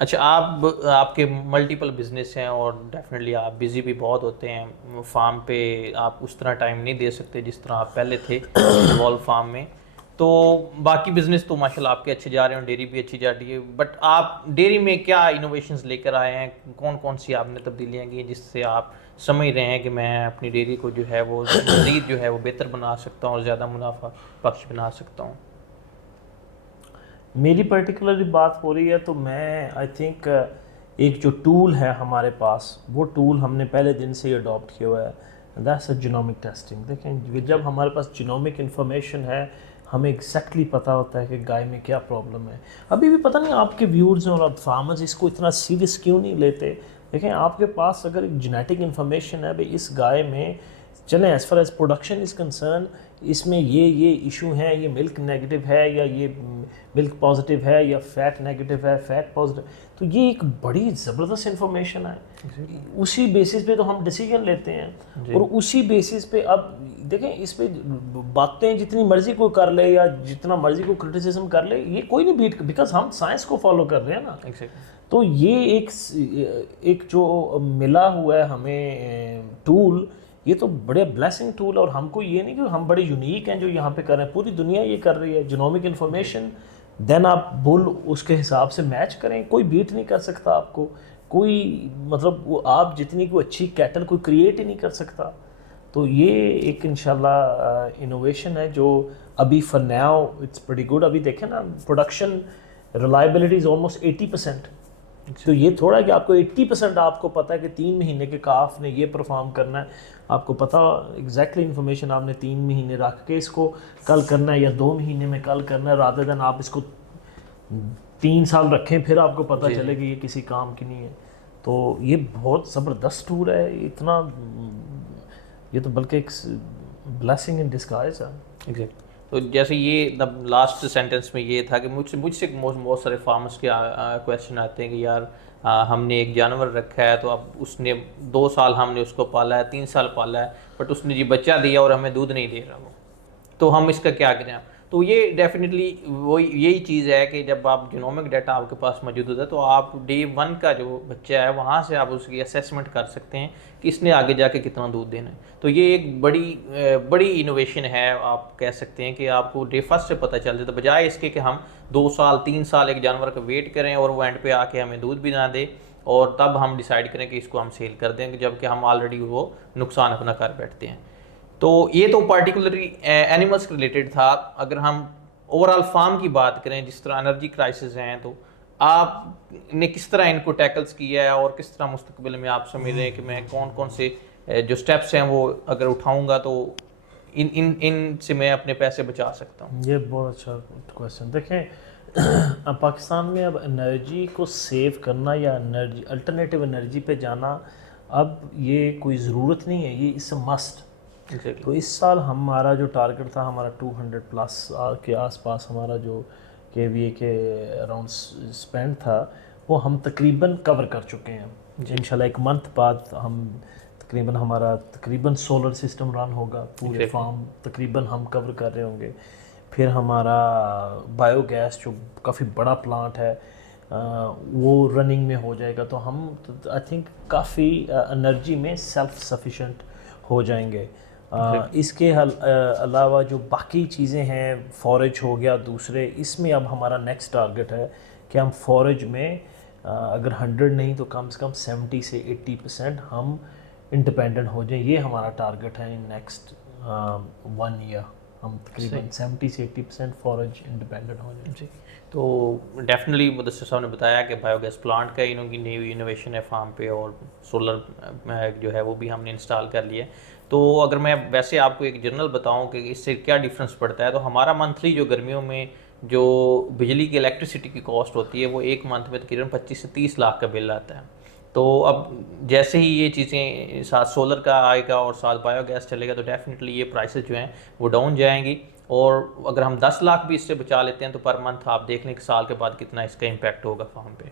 अच्छा, आप आपके मल्टीपल बिजनेस हैं और डेफिनेटली आप बिज़ी भी बहुत होते हैं फार्म पे। आप उस तरह टाइम नहीं दे सकते जिस तरह आप पहले थे इन्वॉल्व फार्म में। तो बाकी बिजनेस तो माशाल्लाह आपके अच्छे जा रहे हैं, डेयरी भी अच्छी जा रही है, बट आप डेयरी में क्या इनोवेशंस लेकर आए हैं? कौन कौन सी आपने तब्दीलियाँ की हैं जिससे आप समझ रहे हैं कि मैं अपनी डेयरी को जो है वो मज़ीद जो है वो बेहतर बना सकता हूँ और ज़्यादा मुनाफा बख्श बना सकता हूँ? मेरी पर्टिकुलरली बात हो रही है तो मैं आई थिंक एक जो टूल है हमारे पास, वो टूल हमने पहले दिन से ही अडॉप्ट किया हुआ है, दैट्स अ जीनोमिक टेस्टिंग। देखें, जब हमारे पास जीनोमिक इन्फॉर्मेशन है, हमें एग्जैक्टली पता होता है कि गाय में क्या प्रॉब्लम है। अभी भी पता नहीं आपके व्यूअर्स और आप फार्मर्स इसको इतना सीरियस क्यों नहीं लेते। देखें, आपके पास अगर एक जेनेटिक इन्फॉर्मेशन है भाई इस गाय में, चलें as far as production is concerned, इसमें ये इशू हैं, ये मिल्क नेगेटिव है या ये मिल्क पॉजिटिव है या फैट नेगेटिव है, फैट पॉजिटिव, तो ये एक बड़ी ज़बरदस्त इन्फॉर्मेशन है। उसी बेसिस पे तो हम डिसीजन लेते हैं और उसी बेसिस पे अब देखें, इस पे बातें जितनी मर्जी कोई कर ले या जितना मर्जी कोई क्रिटिसिज्म कर ले, ये कोई नहीं बीट, बिकॉज हम साइंस को फॉलो कर रहे हैं ना। तो ये एक जो मिला हुआ है हमें टूल, ये तो बड़े ब्लेसिंग टूल है। और हमको ये नहीं कि हम बड़े यूनिक हैं जो यहाँ पे कर रहे हैं, पूरी दुनिया ये कर रही है जीनोमिक इन्फॉर्मेशन। देन आप बुल उसके हिसाब से मैच करें, कोई बीट नहीं कर सकता आपको, कोई मतलब वो आप जितनी कोई अच्छी कैटल कोई क्रिएट ही नहीं कर सकता। तो ये एक इंशाल्लाह इनोवेशन है जो अभी for now it's pretty good. अभी देखें ना, प्रोडक्शन रिलायबिलिटी इज़ ऑलमोस्ट 80%। तो ये थोड़ा है कि आपको 80% आपको पता है कि 3 महीने के काफ ने ये परफॉर्म करना है, आपको पता एग्जैक्टली इन्फॉर्मेशन, आपने 3 महीने रख के इसको कल करना है या 2 महीने में कल करना है, रादर देन आप इसको 3 साल रखें फिर आपको पता चले कि ये किसी काम की नहीं है। तो ये बहुत ज़बरदस्त टूल है, इतना ये तो बल्कि एक ब्लेसिंग इन डिस्गाइज है। एग्जैक्ट। तो जैसे ये लास्ट सेंटेंस में ये था कि मुझसे मुझसे बहुत सारे फार्मर्स के क्वेश्चन आते हैं कि यार हमने एक जानवर रखा है, तो अब उसने 2 साल हमने उसको पाला है, 3 साल पाला है, बट उसने जी बच्चा दिया और हमें दूध नहीं दे रहा वो, तो हम इसका क्या करें? तो ये डेफिनेटली वो यही चीज़ है कि जब आप जीनोमिक डाटा आपके पास मौजूद होता है तो आप डे 1 का जो बच्चा है वहाँ से आप उसकी असेसमेंट कर सकते हैं कि इसने आगे जाके कितना दूध देना है। तो ये एक बड़ी इनोवेशन है, आप कह सकते हैं कि आपको डे फर्स्ट से पता चल जाता है, बजाय इसके कि हम 2 साल 3 साल एक जानवर का वेट करें और वो एंड पे आके हमें दूध भी ना दे और तब हम डिसाइड करें कि इसको हम सेल कर देंगे, जबकि हम ऑलरेडी वो नुकसान अपना कर बैठते हैं। तो ये तो पार्टिकुलरली एनिमल्स रिलेटेड था। अगर हम ओवरऑल फार्म की बात करें, जिस तरह एनर्जी क्राइसिस हैं, तो आपने किस तरह इनको टैकल्स किया है और किस तरह मुस्तकबिल में आप समझ रहे हैं कि मैं कौन कौन से जो स्टेप्स हैं वो अगर उठाऊंगा तो इन इन इन से मैं अपने पैसे बचा सकता हूँ? ये बहुत अच्छा क्वेश्चन। देखें, अब पाकिस्तान में अब एनर्जी को सेव करना या एनर्जी अल्टरनेटिव एनर्जी पे जाना अब ये कोई ज़रूरत नहीं है, ये इट्स अ मस्ट। तो इस साल हमारा जो टारगेट था, हमारा 200 प्लस के आसपास हमारा जो KVA के अराउंड स्पेंड था, वो हम तकरीबन कवर कर चुके हैं। इंशाल्लाह 1 मंथ बाद हम तकरीबन सोलर सिस्टम रन होगा, पूरे फार्म तकरीबन हम कवर कर रहे होंगे। फिर हमारा बायोगैस जो काफ़ी बड़ा प्लांट है वो रनिंग में हो जाएगा, तो हम आई थिंक काफ़ी एनर्जी में सेल्फ सफिशेंट हो जाएंगे। इसके अलावा जो बाकी चीज़ें हैं, फॉरेज हो गया दूसरे, इसमें अब हमारा नेक्स्ट टारगेट है कि हम फॉरेज में अगर 100 नहीं तो कम से कम 70 से 80% हम इंडिपेंडेंट हो जाएं। ये हमारा टारगेट है इन नेक्स्ट 1 ईयर, हम तकरीबन 70 से 80% फॉरेज इंडिपेंडेंट हो जाएं। जी। तो डेफिनेटली मुदस्सिर साहब ने बताया कि बायोगैस प्लांट का इनकी नई इनोवेशन है फार्म पे, और सोलर जो है वो भी हमने इंस्टॉल कर लिया है। तो अगर मैं वैसे आपको एक जनरल बताऊं कि इससे क्या डिफरेंस पड़ता है, तो हमारा मंथली जो गर्मियों में जो बिजली की इलेक्ट्रिसिटी की कॉस्ट होती है वो एक मंथ में तकरीबन 25 से 30 लाख का बिल आता है। तो अब जैसे ही ये चीज़ें साथ सोलर का आएगा और साथ बायोगैस चलेगा तो डेफिनेटली ये प्राइसेस जो हैं वो डाउन जाएंगी। और अगर हम 10 लाख भी इससे बचा लेते हैं तो पर मंथ आप देख लें कि साल के बाद कितना इसका इम्पैक्ट होगा फार्म पे।